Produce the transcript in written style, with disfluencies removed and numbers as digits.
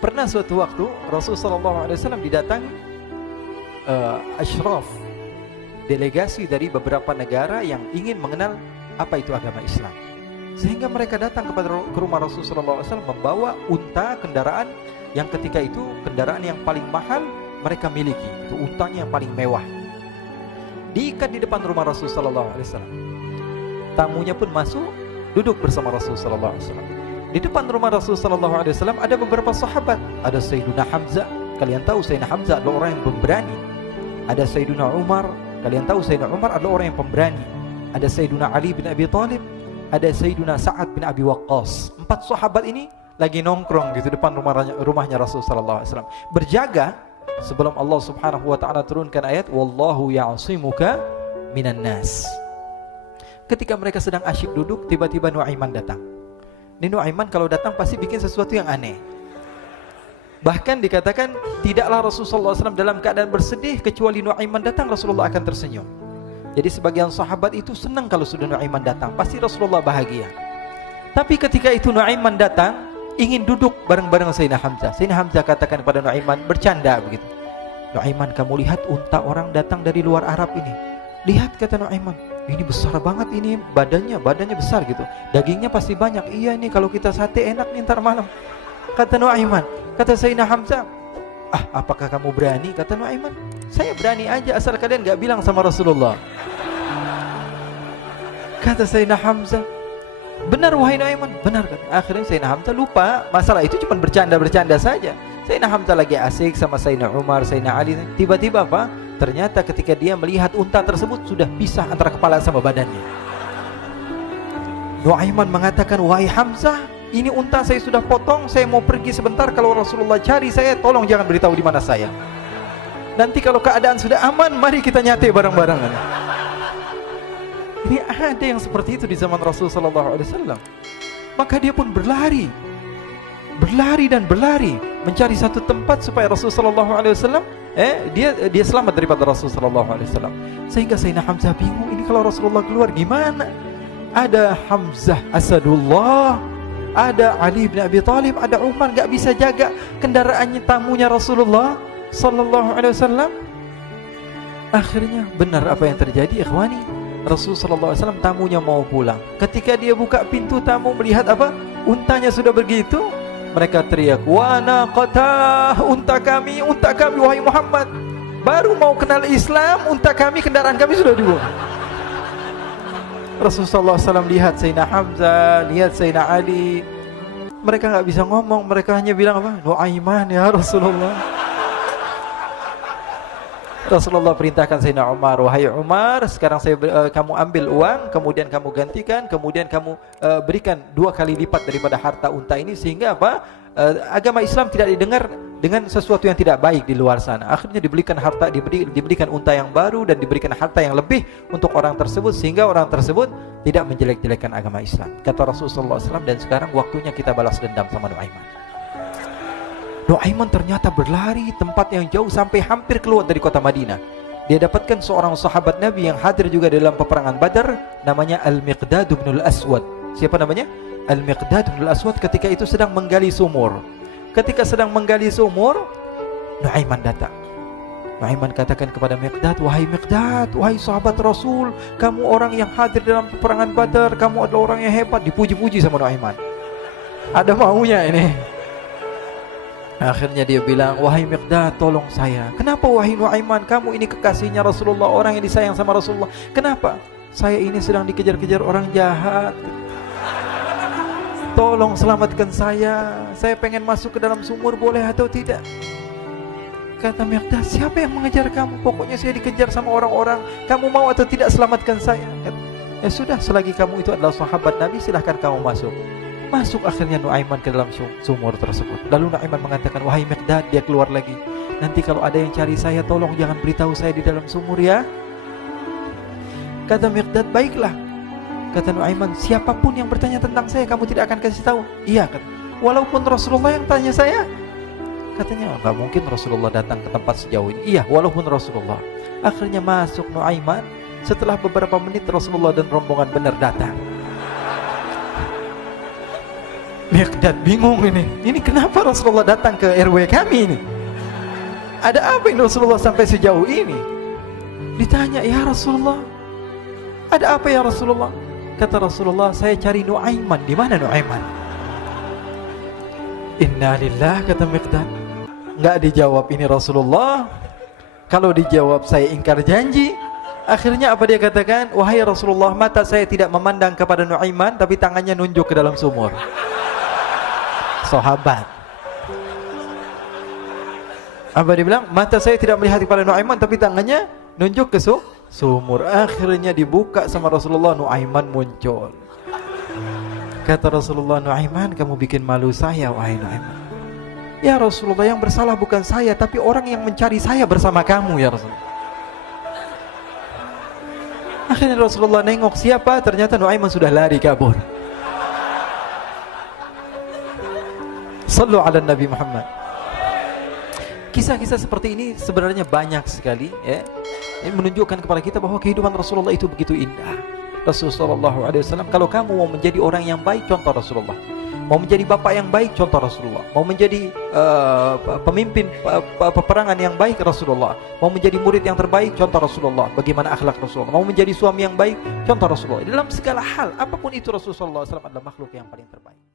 Pernah suatu waktu Rasulullah SAW didatangi asyraf, delegasi dari beberapa negara yang ingin mengenal apa itu agama Islam. Sehingga mereka datang ke rumah Rasulullah SAW membawa unta, kendaraan yang ketika itu kendaraan yang paling mahal mereka miliki. Itu untanya yang paling mewah. Diikat di depan rumah Rasulullah SAW. Tamunya pun masuk, duduk bersama Rasulullah SAW. Di depan rumah Rasulullah SAW ada beberapa sahabat. Ada Sayyiduna Hamzah. Kalian tahu Sayyidina Hamzah adalah orang yang pemberani. Ada Sayyiduna Umar. Kalian tahu Sayyidina Umar adalah orang yang pemberani. Ada Sayyiduna Ali bin Abi Thalib. Ada Sayyiduna Sa'ad bin Abi Waqqas. 4 sahabat ini lagi nongkrong gitu depan rumahnya Rasulullah SAW. Berjaga sebelum Allah Subhanahu wa taala turunkan ayat wallahu ya'simuka minan nas. Ketika mereka sedang asyik duduk, tiba-tiba Nuaiman datang. Ini Nuaiman kalau datang pasti bikin sesuatu yang aneh. Bahkan dikatakan tidaklah Rasulullah SAW dalam keadaan bersedih, kecuali Nuaiman datang Rasulullah akan tersenyum. Jadi sebagian sahabat itu senang kalau sudah Nuaiman datang, pasti Rasulullah bahagia. Tapi ketika itu Nuaiman datang, ingin duduk bareng-bareng Sayyidina Hamzah. Sayyidina Hamzah katakan kepada Nuaiman, bercanda begitu. Nuaiman, kamu lihat unta orang datang dari luar Arab ini. Lihat, kata Nuaiman, ini besar banget, ini badannya besar gitu. Dagingnya pasti banyak. Iya, ini kalau kita sate enak nih ntar malam. Kata Nuaiman. Kata Sayyidina Hamzah, apakah kamu berani? Kata Nuaiman, saya berani aja asal kalian gak bilang sama Rasulullah. Kata Sayyidina Hamzah, benar wahai Nuaiman, benar kan? Akhirnya Sayyidina Hamzah lupa masalah itu, cuma bercanda-bercanda saja. Sayyidina Hamzah lagi asik sama Sayyidina Umar, Sayyidina Ali. Tiba-tiba apa? Ternyata ketika dia melihat unta tersebut sudah pisah antara kepala sama badannya. Nuaiman mengatakan, wahai Hamzah, ini unta saya sudah potong, saya mau pergi sebentar. Kalau Rasulullah cari saya, tolong jangan beritahu di mana saya. Nanti kalau keadaan sudah aman, mari kita nyate bareng-barengan. Ini ada yang seperti itu di zaman Rasulullah SAW. Maka dia pun berlari dan berlari mencari satu tempat supaya Rasulullah SAW dia selamat daripada Rasulullah SAW. Sehingga Sayyidina Hamzah bingung, ini kalau Rasulullah keluar gimana? Ada Hamzah Asadullah, ada Ali bin Abi Thalib, ada Umar, gak bisa jaga kendaraannya tamunya Rasulullah sallallahu alaihi wasallam. Akhirnya benar apa yang terjadi, ikhwani. Rasulullah sallallahu alaihi wasallam tamunya mau pulang. Ketika dia buka pintu, tamu melihat apa? Untanya sudah begitu. Mereka teriak, wa naqata, unta kami wahai Muhammad. Baru mau kenal Islam, unta kami, kendaraan kami sudah dibuang. Rasulullah SAW lihat Sayyidina Hamzah, lihat Sayyidina Ali. Mereka gak bisa ngomong, mereka hanya bilang apa? Nuaiman ya Rasulullah. Rasulullah perintahkan Sayyidina Umar, wahai Umar, sekarang kamu ambil uang, kemudian kamu gantikan, kemudian kamu berikan 2 kali lipat daripada harta unta ini, sehingga apa? Agama Islam tidak didengar dengan sesuatu yang tidak baik di luar sana. Akhirnya diberikan harta, diberikan unta yang baru dan diberikan harta yang lebih untuk orang tersebut, sehingga orang tersebut tidak menjelek-jelekan agama Islam. Kata Rasulullah SAW, dan sekarang waktunya kita balas dendam sama Nuaiman. Nuaiman ternyata berlari tempat yang jauh sampai hampir keluar dari kota Madinah. Dia dapatkan seorang sahabat Nabi yang hadir juga dalam peperangan Badar, namanya Al-Miqdad bin Al-Aswad. Siapa namanya? Al-Miqdad bin Al-Aswad ketika itu sedang menggali sumur. Ketika sedang menggali sumur, Nuaiman datang. Nuaiman katakan kepada Miqdad, wahai Miqdad, wahai sahabat Rasul, kamu orang yang hadir dalam peperangan Badar, kamu adalah orang yang hebat. Dipuji-puji sama Nuaiman. Ada maunya ini. Akhirnya dia bilang, wahai Miqdad, tolong saya. Kenapa wahai Nuaiman? Kamu ini kekasihnya Rasulullah, orang yang disayang sama Rasulullah. Kenapa? Saya ini sedang dikejar-kejar orang jahat. Tolong selamatkan saya. Saya pengen masuk ke dalam sumur, boleh atau tidak? Kata Miqdad, siapa yang mengejar kamu? Pokoknya saya dikejar sama orang-orang. Kamu mau atau tidak selamatkan saya? Ya sudah, selagi kamu itu adalah sahabat Nabi, silahkan kamu masuk. Masuk akhirnya Nuaiman ke dalam sumur tersebut. Lalu Nuaiman mengatakan, wahai Miqdad, dia keluar lagi. Nanti kalau ada yang cari saya, tolong jangan beritahu saya di dalam sumur ya. Kata Miqdad, baiklah. Kata Nuaiman, siapapun yang bertanya tentang saya, kamu tidak akan kasih tahu. Iya, kata. Walaupun Rasulullah yang tanya saya. Katanya, enggak mungkin Rasulullah datang ke tempat sejauh ini. Iya, walaupun Rasulullah. Akhirnya masuk Nuaiman. Setelah beberapa menit Rasulullah dan rombongan benar datang. Miqdad bingung ini. Ini kenapa Rasulullah datang ke RW kami ini? Ada apa ini Rasulullah sampai sejauh ini? Ditanya, ya Rasulullah, ada apa ya Rasulullah? Kata Rasulullah, saya cari Nuaiman. Di mana Nuaiman? Inna lillah, kata Miqdad. Nggak dijawab ini Rasulullah. Kalau dijawab saya ingkar janji. Akhirnya apa dia katakan? Wahai Rasulullah, mata saya tidak memandang kepada Nuaiman, tapi tangannya nunjuk ke dalam sumur. Sahabat. Apa dia bilang? Mata saya tidak melihat kepada Nuaiman, tapi tangannya nunjuk ke sumur. Akhirnya dibuka sama Rasulullah, Nuaiman muncul. Kata Rasulullah, Nuaiman, kamu bikin malu saya, wahai Nuaiman. Ya Rasulullah, yang bersalah bukan saya, tapi orang yang mencari saya bersama kamu, ya Rasulullah. Akhirnya Rasulullah nengok, siapa? Ternyata Nuaiman sudah lari kabur. Sallu ala Nabi Muhammad. Kisah-kisah seperti ini sebenarnya banyak sekali, ya. Ini menunjukkan kepada kita bahwa kehidupan Rasulullah itu begitu indah. Rasulullah SAW, kalau kamu mau menjadi orang yang baik, contoh Rasulullah. Mau menjadi bapak yang baik, contoh Rasulullah. Mau menjadi pemimpin peperangan yang baik, Rasulullah. Mau menjadi murid yang terbaik, contoh Rasulullah. Bagaimana akhlak Rasulullah. Mau menjadi suami yang baik, contoh Rasulullah. Dalam segala hal, apapun itu Rasulullah SAW adalah makhluk yang paling terbaik.